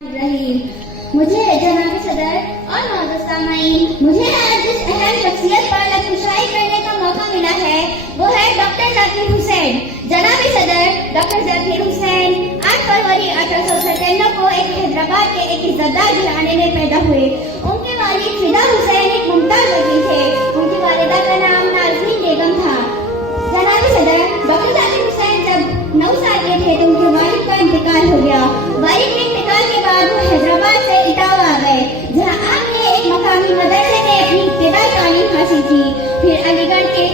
मुझे जनाब सदर और मौजूद सामाईन, मुझे आज जिस अहम शख्सियत पर लफ्ज़शाही करने का मौका मिला है वो है डॉक्टर जाकिर हुसैन। जनाब सदर डॉक्टर जाकिर हुसैन 8 फरवरी 1897 को एक हैदराबाद के एक इज़्ज़तदार घराने में पैदा हुए। उनके वालिद फिदा हुसैन एक मुमताज़ वकील थे। उनकी वालिदा का नाम नाज़रीन बेगम था। जनाब सदर डॉक्टर जाकिर हुसैन जब 9 साल के थे तो उनके वालिद का इंतकाल हो गया। वालिद के इंतकाल के बाद वो हैदराबाद से इटावा आ गए, जहाँ आपने एक मकामी मदरसे में अपनी इब्तिदाई तालीम हासिल की। फिर अलीगढ़ के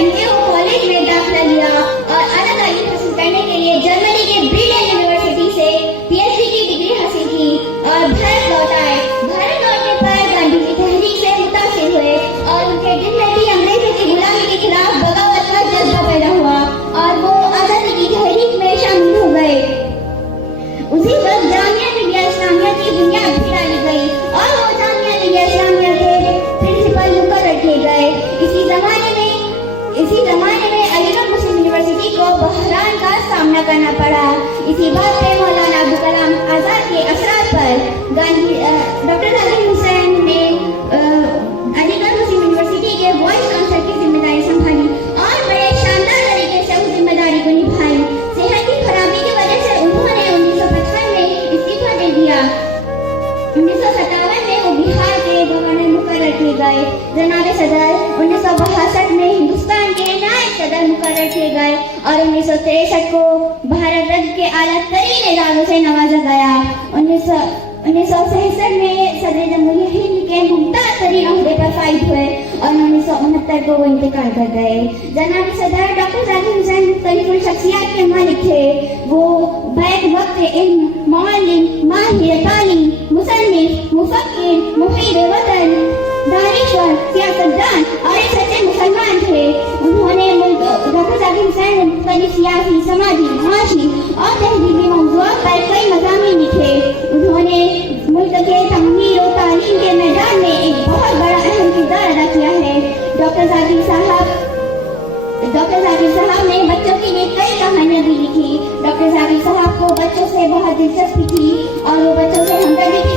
MKO कॉलेज में दाखिला लिया और आला तालीम हासिल करने के लिए जर्मनी के ब्रिलियन यूनिवर्सिटी से PhD की डिग्री हासिल की और भारत लौट आए। भारत लौटने पर गांधी की तहरीक से मुतासिर हुए और उनके दिल में भी अंग्रेजों की गुलामी के खिलाफ बगावत का जज्बा पैदा हुआ और वो आजादी की तहरीक में शामिल हो गए। उसी वक्त जामिया मिलिया इस्लामिया की बुनियाद भी डाली गई और वो जामिया मिलिया इस्लामिया के प्रिंसिपल मुकर्रर किए गए। इसी जमाने में अलीगढ़ मुस्लिम यूनिवर्सिटी को बहरान का सामना करना पड़ा। इसी बात पे मौलाना अबुल कलाम आजाद के असरात पर डॉक्टर जाकिर हुसैन ने अलीगढ़ मुस्लिम यूनिवर्सिटी के वॉइस काउंसिल की जिम्मेदारी संभाली और बड़े शानदार तरीके से उस जिम्मेदारी को निभाई। सेहत की खराबी की वजह से उन्होंने 1955 में इस्तीफा दे दिया। 1957 में वो बिहार के गवर्नर मुकर्रर किए गए। जनाब सदर 1962 में हिंदुस्तान के नायब सदर मुकर्रर किए गए और 1963 को भारत रत्न के आला तरीन एजाज़ों से नवाजा गया। 1966 में सदर जमहूरिया हिंद के मुमताज़ तरीन ओहदे पर फाइज हुए और 1969 को वो इंतकाल कर गए। जनाब सदर डॉक्टर जाकिर हुसैन मुख्तलिफ शख्सियत के मालिक थे। वो बैक वक्त इल्म, मुअल्लिम, माहिर तालीम, मुसन्निफ, मुफक्किर, मुहीब वतन, दानिश्वर, सियासतदान और एक सच्चे मुसलमान थे। उन्होंने डॉक्टर जाकिर हुसैन ने मुख्तलिफ सियासी, समाजी, माशी और तहजीबी मौज़ूआत पर कई मज़ामीन लिखे। उन्होंने मुल्क के तमीर और तालीम के मैदान में एक बहुत बड़ा अहम किरदार अदा किया है। डॉक्टर जाकिर साहब ने बच्चों के लिए कई कहानियाँ भी लिखी। डॉक्टर जाकिर साहब को बच्चों से बहुत दिलचस्पी थी और वो बच्चों से हमदर्दी की